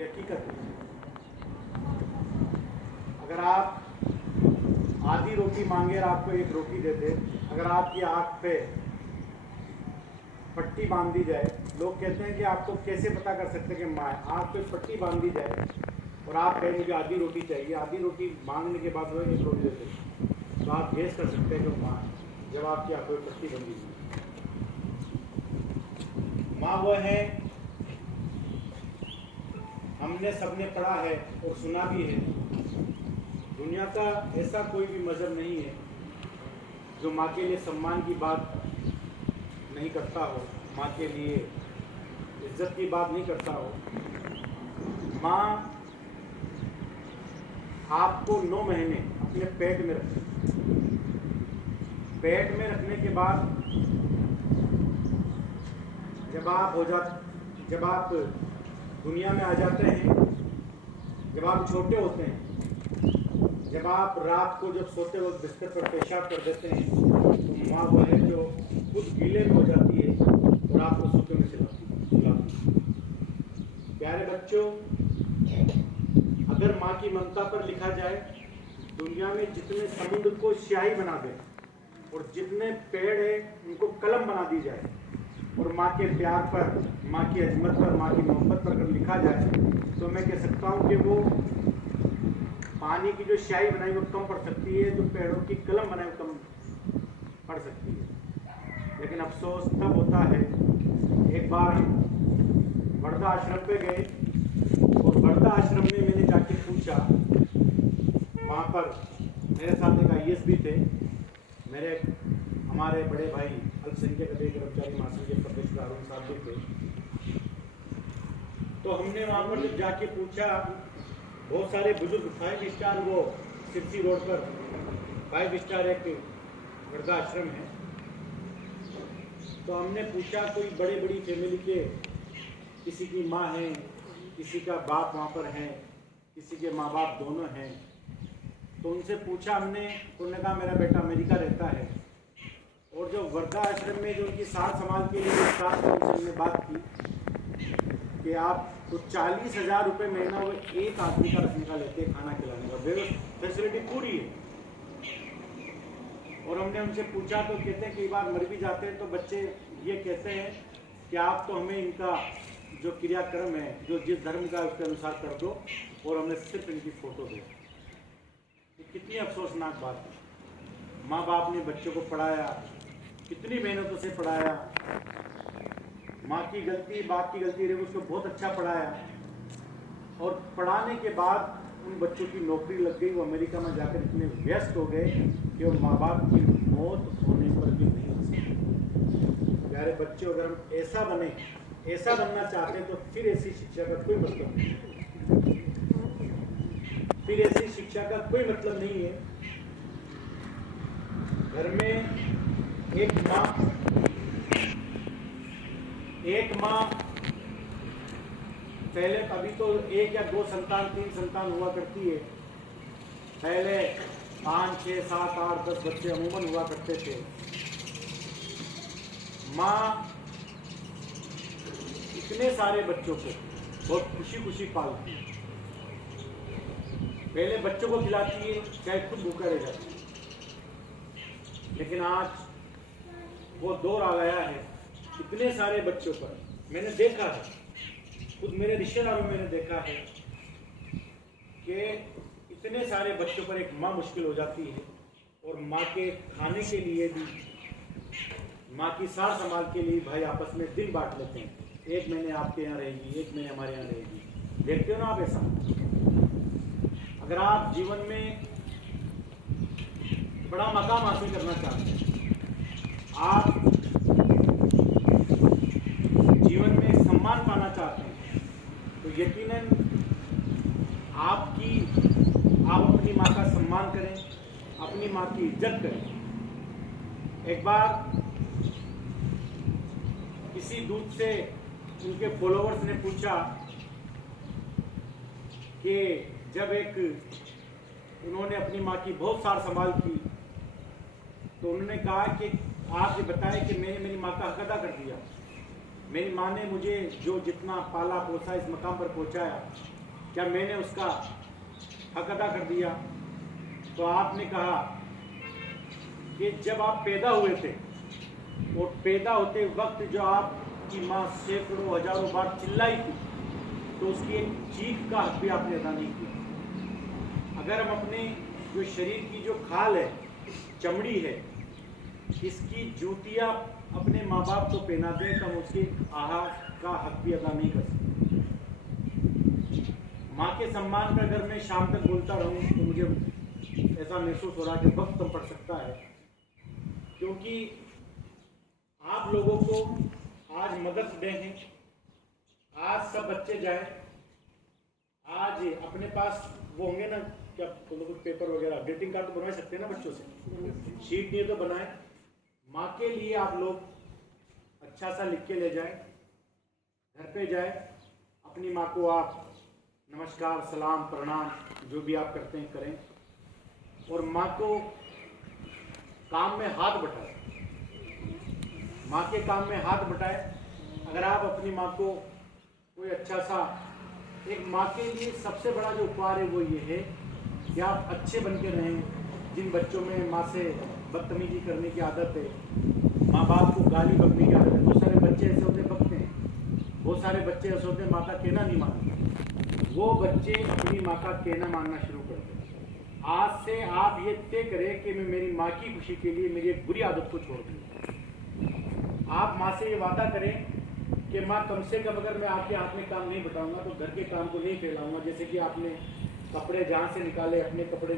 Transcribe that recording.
ये हकीकत है। अगर आप आधी रोटी मांगे और आपको एक रोटी दे दे, अगर आपकी आँख पे पट्टी बांध दी जाए, लोग कहते हैं कि आपको कैसे पता कर सकते हैं कि माँ है। आँख पे पट्टी बांध दी जाए और आप कहें मुझे आधी रोटी चाहिए, आधी रोटी मांगने के बाद वो एक रोटी देते हैं, तो आप गेस कर सकते हैं कि माँ है, जब आपकी आँखों पे पट्टी बंधी हुई। माँ वो है, हमने सबने पढ़ा है और सुना भी है, दुनिया का ऐसा कोई भी मजहब नहीं है जो माँ के लिए सम्मान की बात नहीं करता हो, माँ के लिए इज्जत की बात नहीं करता हो। माँ आपको 9 महीने अपने पेट में रखती है। पेट में रखने के बाद जब आप दुनिया में आ जाते हैं, जब आप छोटे होते हैं, जब आप रात को जब सोते वक्त बिस्तर पर पेशाब कर देते हैं, तो माँ वो है जो खुद गीले में हो जाती है और आपको सूखे में सुलाती है। प्यारे बच्चों, अगर माँ की ममता पर लिखा जाए, दुनिया में जितने समुद्र को स्याही बना दे और जितने पेड़ है उनको कलम बना दी जाए, और माँ के प्यार पर, माँ की अजमत पर, माँ की मोहब्बत पर अगर लिखा जाए, तो मैं कह सकता हूँ कि वो पानी की जो स्याही बनाई वो कम पड़ सकती है, जो पेड़ों की कलम बनाई वो कम पड़ सकती है। लेकिन अफसोस तब होता है, एक बार हम वर्धा आश्रम पे गए और वर्धा आश्रम में मैंने जाके पूछा, वहाँ पर मेरे साथ एक IAS भी थे, हमारे बड़े भाई अल्पसंख्यक अधिक कर्मचारी महासंघ के प्रदेश अरुण साहब भी थे। तो हमने वहाँ पर जाके पूछा, बहुत सारे बुजुर्ग 5 स्टार, वो सिरसी रोड पर 5 स्टार एक वर्धा आश्रम है। तो हमने पूछा, कोई बड़ी फैमिली के किसी की माँ है, किसी का बाप वहाँ पर है, किसी के माँ बाप दोनों हैं, तो उनसे पूछा हमने, उन्होंने कहा मेरा बेटा अमेरिका रहता है। और जो वर्धा आश्रम में जो उनकी सार संभाल के लिए स्टाफ थे, उनसे हमने बात की कि आप तो 40,000 रुपये महीना वो एक आदमी का रखने का लेते हैं, खाना खिलाने का, फैसिलिटी पूरी है। और हमने उनसे पूछा तो कहते हैं कई बार मर भी जाते हैं तो बच्चे ये कहते हैं कि आप तो हमें इनका जो क्रियाक्रम है, जो जिस धर्म का उसके अनुसार कर दो, और हमें सिर्फ इनकी फ़ोटो दे। कितनी अफसोसनाक बात है। माँ बाप ने बच्चों को पढ़ाया, कितनी मेहनतों से पढ़ाया, माँ की गलती बाप की गलती रही, उसको बहुत अच्छा पढ़ाया, और पढ़ाने के बाद उन बच्चों की नौकरी लग गई, वो अमेरिका में जाकर इतने व्यस्त हो गए कि वो माँ बाप की मौत होने पर भी नहीं हो सकते। प्यारे बच्चों, अगर हम ऐसा बने, ऐसा बनना चाहते हैं, तो फिर ऐसी शिक्षा का कोई मतलब नहीं है, फिर ऐसी शिक्षा का कोई मतलब नहीं है। घर में एक माँ पहले, अभी तो 1 या 2 संतान 3 संतान हुआ करती है, पहले 5 6 7 8 10 बच्चे अमूमन हुआ करते थे। माँ इतने सारे बच्चों को बहुत खुशी खुशी पालती है, पहले बच्चों को खिलाती है चाहे खुद भूखा रह जाती है। लेकिन आज वो दौर आ गया है, इतने सारे बच्चों पर मैंने देखा है, खुद मेरे रिश्तेदारों में मैंने देखा है कि इतने सारे बच्चों पर एक माँ मुश्किल हो जाती है, और माँ के खाने के लिए भी, माँ की सार संभाल के लिए भाई आपस में दिन बांट लेते हैं, 1 महीने आपके यहाँ रहेगी, 1 महीने हमारे यहाँ रहेगी। देखते हो ना आप ऐसा? अगर आप जीवन में बड़ा मकाम हासिल करना चाहते हैं, आप जीवन में सम्मान पाना चाहते हैं, तो यकीनन आप अपनी माँ का सम्मान करें, अपनी माँ की इज्जत करें। एक बार किसी दूत से उनके फॉलोअर्स ने पूछा कि जब उन्होंने अपनी माँ की बहुत सार संभाल की, तो उन्होंने कहा कि आप ये बताएं कि मैंने मेरी माँ का हक अदा कर दिया। मेरी माँ ने मुझे जो जितना पाला पोसा इस मकाम पर पहुंचाया, क्या मैंने उसका हक अदा कर दिया? तो आपने कहा कि जब आप पैदा हुए थे और पैदा होते वक्त जो आपकी माँ सैकड़ों हजारों बार चिल्लाई थी, तो उसकी एक चीख का हक भी आपने अदा नहीं किया। अगर हम अपने जो शरीर की जो खाल है, चमड़ी है, इसकी जूतियाँ अपने माँ बाप को पहना दें तो हम उसके आहार का हक भी अदा नहीं कर सकते। माँ के सम्मान पर अगर मैं शाम तक बोलता रहूं तो मुझे ऐसा महसूस हो रहा है कि वक्त कम पड़ सकता है, क्योंकि आप लोगों को आज मदर्स डे है। आज सब बच्चे जाए, आज अपने पास वो होंगे ना, क्या तो लोग पेपर वगैरह ग्रीटिंग कार्ड तो बनवा सकते हैं ना बच्चों से, शीट नहीं तो बनाए। माँ के लिए आप लोग अच्छा सा लिख के ले जाए, घर पे जाए, अपनी माँ को आप नमस्कार, सलाम, प्रणाम जो भी आप करते हैं करें, और माँ को काम में हाथ बटाएं। माँ के काम में हाथ बटाएं। अगर आप अपनी माँ को कोई अच्छा सा, एक माँ के लिए सबसे बड़ा जो उपहार है वो ये है कि आप अच्छे बन के रहें। जिन बच्चों में माँ से बदतमीजी करने की आदत है, माँ बाप को गाली बकने की आदत है, बहुत सारे बच्चे ऐसे होते बकते हैं, बहुत सारे बच्चे ऐसे होते हैं माँ का कहना नहीं मानते, वो बच्चे अपनी माँ का कहना मानना शुरू करते हैं। आज से आप ये तय करें कि मैं मेरी माँ की खुशी के लिए मेरी एक बुरी आदत को छोड़ दूँ। आप माँ से ये वादा करें कि माँ कम से कम अगर मैं आपके हाथ में काम नहीं बटाऊंगा तो घर के काम को नहीं फैलाऊंगा। जैसे कि आपने कपड़े जहाँ से निकाले, अपने कपड़े